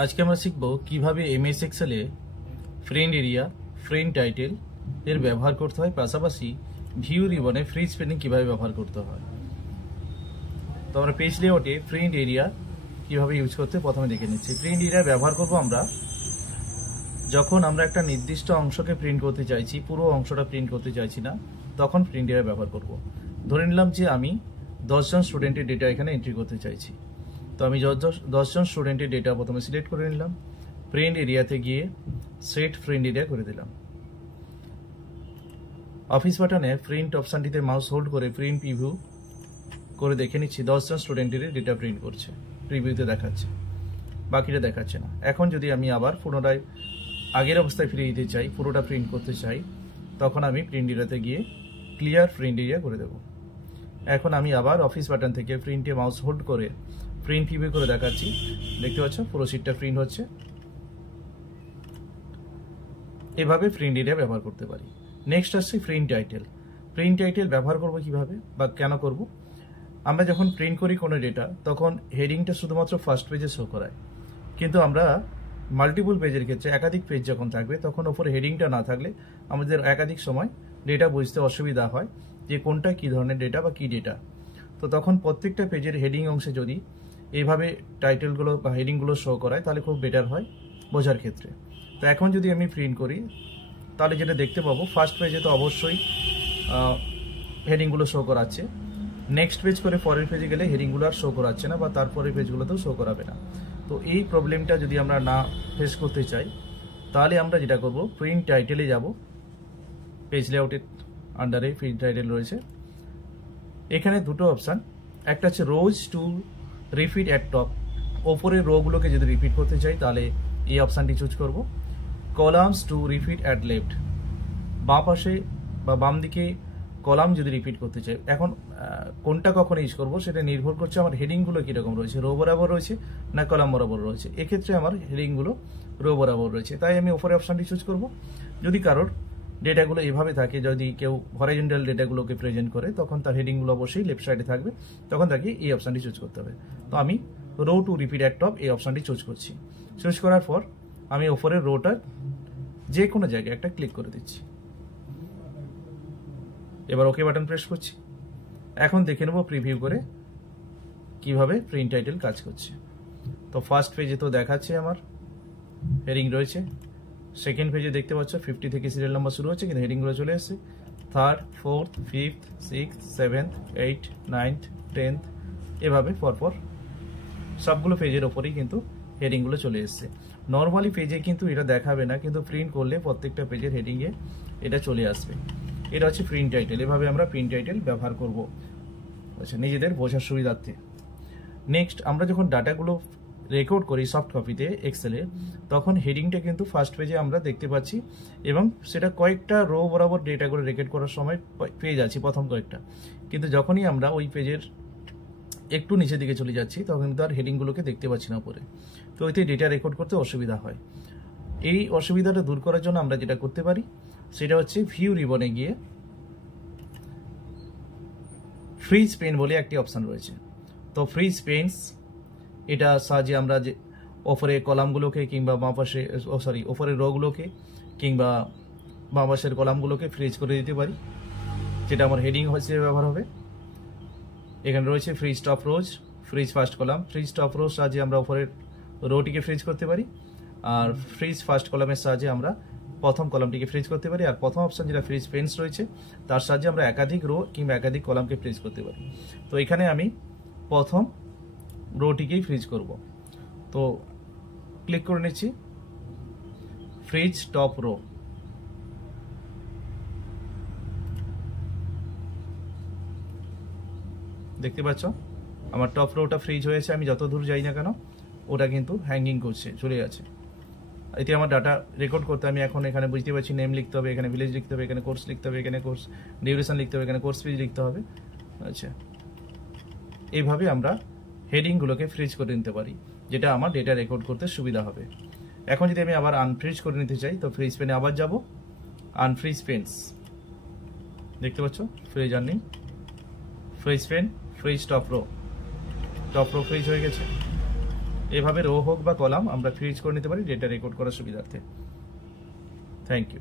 আজকে আমরা শিখব কিভাবে এমএস এক্সেলে ফ্রেন্ড এরিয়া, ফ্রেন্ড টাইটেল এর ব্যবহার করতে হয়, পাশাপাশি ভিউ রিবনে ফ্রি স্পেনিং কিভাবে ব্যবহার করতে হয়। তো আমরা পেজ লেআউটে ফ্রেন্ড এরিয়া কিভাবে ইউজ করতে প্রথমে দেখে নিচ্ছি। ফ্রেন্ড এরিয়া ব্যবহার করব আমরা যখন আমরা একটা নির্দিষ্ট অংশকে প্রিন্ট করতে চাইছি, পুরো অংশটা প্রিন্ট করতে চাইছি না, তখন ফ্রেন্ড এরিয়া ব্যবহার করব। ধরে নিলাম যে আমি 10 জন স্টুডেন্টের ডেটা এখানে এন্ট্রি করতে চাইছি। তো আমি 10 জন স্টুডেন্টের ডেটা প্রথমে সিলেক্ট করে নিলাম, ফ্রেন্ড এরিয়াতে গিয়ে সেট ফ্রেন্ড এরিয়া করে দিলাম। অফিস বাটনে প্রিন্ট অপশনটিতে মাউস হোল্ড করে প্রিন্ট প্রিভিউ করে দেখে নিচ্ছি 10 জন স্টুডেন্টের ডেটা প্রিন্ট করছে, প্রিভিউতে দেখাচ্ছে, বাকিটা দেখাচ্ছে না। এখন যদি আমি আবার পুনরায় আগের অবস্থায় ফিরে দিতে চাই, পুরোটা প্রিন্ট করতে চাই, তখন আমি প্রিন্ট এরিয়াতে গিয়ে ক্লিয়ার প্রিন্ট এরিয়া করে দেব। এখন আমি আবার অফিস বাটন থেকে প্রিন্টে মাউস হোল্ড করে প্রিন্ট প্রিভিউ করে দেখাচ্ছি, দেখতে পাচ্ছ পুরো শিটটা প্রিন্ট হচ্ছে। এভাবে প্রিন্ট এরিয়া ব্যবহার করতে পারি। নেক্সট আসছে প্রিন্ট টাইটেল। প্রিন্ট টাইটেল ব্যবহার করব কিভাবে বা কেন করব? আমরা যখন প্রিন্ট করি কোনো ডেটা, তখন হেডিংটা শুধুমাত্র ফার্স্ট পেজে শো করায়, কিন্তু আমরা মাল্টিপল পেজের ক্ষেত্রে একাধিক পেজ যখন থাকবে, তখন ওপরে হেডিংটা না থাকলে আমাদের একাধিক সময় ডেটা বুঝতে অসুবিধা হয় যে কোনটা কি ধরনের ডেটা বা কি ডেটা। তো তখন প্রত্যেকটা পেজের হেডিং অংশে যদি এইভাবে টাইটেলগুলো বা হেডিংগুলো শো করায়, তাহলে খুব বেটার হয় বোঝার ক্ষেত্রে। তো এখন যদি আমি প্রিন্ট করি, তাহলে যেটা দেখতে পাবো, ফার্স্ট পেজে তো অবশ্যই হেডিংগুলো শো করাচ্ছে, নেক্সট পেজ করে পরের পেজে গেলে হেডিংগুলো আর শো করাচ্ছে না, বা তারপরের পেজগুলোতেও শো করাবে না। তো এই প্রবলেমটা যদি আমরা না ফেস করতে চাই, তাহলে আমরা যেটা করব, প্রিন্ট টাইটেলে যাব। পেজ লেআউটের আন্ডারে প্রিন্ট টাইটেল রয়েছে, এখানে দুটো অপশান, একটা হচ্ছে রোজ টু রিপিট অ্যাট টপ, ওপরের রোগুলোকে যদি রিপিট করতে চাই তাহলে এই অপশানটি চুজ করব। Columns two repeat at left, বাম পাশে বা বাম দিকে কলাম যদি রিপিট করতে চাই। এখন কোনটা কখন ইউজ করব সেটা নির্ভর করছে আমার হেডিংগুলো কীরকম রয়েছে, রো বরাবর রয়েছে না কলাম বরাবর রয়েছে। এক্ষেত্রে আমার হেডিংগুলো রো বরাবর রয়েছে, তাই আমি উপরে অপশানটি চুজ করব। যদি কারোর ডেটাগুলো এভাবে থাকে, যদি কেউ হরাইজন্টাল ডেটাগুলোকে প্রেজেন্ট করে, তখন তার হেডিংগুলো অবশ্যই লেফট সাইডে থাকবে, তখন তাকে এই অপশানটি চুজ করতে হবে। তো আমি row to repeat at top এই অপশানটি চুজ করছি। চুজ করার পর আমি ওপরের রোটা যে কোনো জায়গায় একটা ক্লিক করে দিচ্ছি। এবার ওকে বাটন প্রেস করছি। এখন দেখে নেব প্রিভিউ করে কিভাবে প্রিন্ট টাইটেল কাজ করছে। তো ফার্স্ট পেজে তো দেখাচ্ছে আমার হেডিং রয়েছে, সেকেন্ড পেজে দেখতে পাচ্ছ 50 থেকে সিরিয়াল নাম্বার শুরু হচ্ছে, কিন্তু হেডিংগুলো চলে এসেছে। Third, fourth, fifth, sixth, seventh, eight, ninth, 10th, এভাবে পরপর সবগুলো পেজের ওপরেই কিন্তু হেডিংগুলো চলে এসছে। নর্মালি পেজে কিন্তু এটা দেখাবে না, কিন্তু প্রিন্ট করলে প্রত্যেকটা পেজের হেডিংয়ে এটা চলে আসবে। এটা হচ্ছে প্রিন্ট টাইটেল। এভাবে আমরা প্রিন্ট টাইটেল ব্যবহার করব, আচ্ছা, নিজেদের বোঝার সুবিধার্থে। নেক্সট, আমরা যখন ডাটাগুলো রেকর্ড করি সফট কপিতে এক্সেলে, তখন হেডিংটা কিন্তু ফার্স্ট পেজে আমরা দেখতে পাচ্ছি, এবং সেটা কয়েকটা রো বরাবর ডেটাগুলো রেকর্ড করার সময় পেয়ে যাচ্ছি প্রথম কয়েকটা। কিন্তু যখনই আমরা ওই পেজের একটু নিচের দিকে চলে যাচ্ছি, তখন তার হেডিংগুলোকে দেখতে পাচ্ছি না উপরে। তো ওইতে ডেটা রেকর্ড করতে অসুবিধা হয়। এই অসুবিধাটা দূর করার জন্য আমরা যেটা করতে পারি, সেটা হচ্ছে ভিউ রিবনে গিয়ে ফ্রিজ পেন বলে একটি অপশান রয়েছে। তো ফ্রিজ পেন্স, এটা সাহায্যে আমরা যে ওপরে কলামগুলোকে কিংবা বাঁ পাশে ওপরের রোগুলোকে কিংবা বাঁ পাশের কলামগুলোকে ফ্রিজ করে দিতে পারি, যেটা আমার হেডিং হিসেবে ব্যবহার হবে। এখানে রয়েছে freeze top row, freeze first column. Freeze top row সাহায্যে আমরা ওপরের রোটিকে ফ্রিজ করতে পারি, আর ফ্রিজ ফার্স্ট কলামের সাহায্যে আমরা প্রথম কলামটিকে ফ্রিজ করতে পারি। আর প্রথম অপশন যেটা ফ্রিজ পেন্স রয়েছে, তার সাহায্যে আমরা একাধিক রো কিংবা একাধিক কলামকে ফ্রিজ করতে পারি। তো এখানে আমি প্রথম রোটিকেই ফ্রিজ করব। তো ক্লিক করে নিচ্ছি ফ্রিজ টপ রো। দেখতে পাচ্ছ আমার টপ রোটা ফ্রিজ হয়েছে। আমি যত দূর যাই না কেন, ওটা কিন্তু হ্যাঙ্গিং করছে, চলে যাচ্ছে। এতে আমার ডাটা রেকর্ড করতে আমি এখন এখানে বুঝতে পারছি নেম লিখতে হবে, এখানে ভিলেজ লিখতে হবে, এখানে কোর্স লিখতে হবে, এখানে কোর্স ডিউরেশন লিখতে হবে, এখানে কোর্স ফিজ লিখতে হবে। আচ্ছা, এইভাবে আমরা হেডিংগুলোকে ফ্রিজ করে নিতে পারি, যেটা আমার ডেটা রেকর্ড করতে সুবিধা হবে। এখন যদি আমি আবার আনফ্রিজ করে নিতে চাই, তো ফ্রিজ পেনে আবার যাব, আনফ্রিজ পেন্স, দেখতে পাচ্ছ ফ্রিজ আর্নিং, freeze pane, freeze top row freeze হয়ে গেছে। এভাবে রো হোক বা কলাম আমরা ফিজ করে নিতে পারি ডেটা রেকর্ড করার সুবিধার্থে। Thank you.